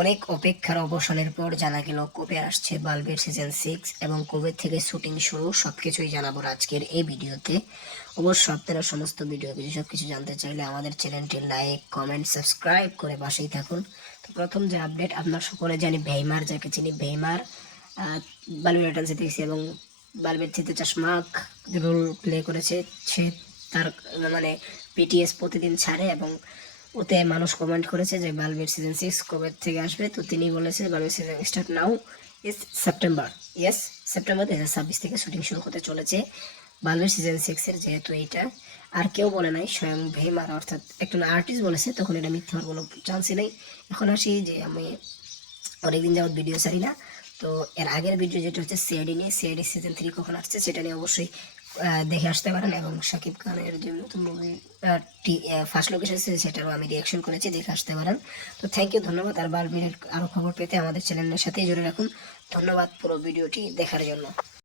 অনেক অপেক্ষার অবসানের পর জানা গেল কবে আসছে বাল্বের সিজন 6 এবং কবে থেকে শুটিং শুরু সবকিছুই জানাবো আজকের এই ভিডিওতে। অবশ্য আপনারা সমস্ত ভিডিও সবকিছু জানতে চাইলে আমাদের চ্যানেলটি লাইক কমেন্ট সাবস্ক্রাইব করে পাশেই থাকুন। তো প্রথম যে আপডেট, আপনার সকলে জানি ভেইমার, যাকে চিনি ভেইমার বাল্বের রিটার্নসে দেখছি এবং বাল্বের চিত্তে চশমাক রোল প্লে করেছে। সে তার মানে পিটিএস প্রতিদিন ছাড়ে এবং ওতে মানুষ কমেন্ট করেছে যে বাল্বের সিজন 6 কবে থেকে আসবে। তো তিনি বলেছে বাল্বের সিজন স্টার্ট নাও ইস সেপ্টেম্বর। ইয়েস, সেপ্টেম্বর 2026 থেকে শুটিং শুরু হতে চলেছে বাল্বের সিজন 6 যেহেতু এইটা আর কেউ বলে নাই, স্বয়ং ভেইমার অর্থাৎ একজন আর্টিস্ট বলেছে, তখন এটা মিথ্যে হওয়ার কোনো চান্সই নেই। এখন আসি যে আমি অনেকদিন যাবত ভিডিও ছাড়ি না, তো এর আগের ভিডিও যেটা হচ্ছে সিআইডি নিয়ে, সিআইডি সিজন 3 কখন আসছে সেটা নিয়ে অবশ্যই দেখে আসতে পারেন। এবং শাকিব খানের যে নতুন মুভি ফার্স্ট লোক এসেছে সেটারও আমি রিয়াকশন করেছি, দেখে আসতে পারেন। তো থ্যাংক ইউ, ধন্যবাদ। আর বাল্বের আরও খবর পেতে আমাদের চ্যানেলের সাথেই জুড়ে রাখুন। ধন্যবাদ পুরো ভিডিওটি দেখার জন্য।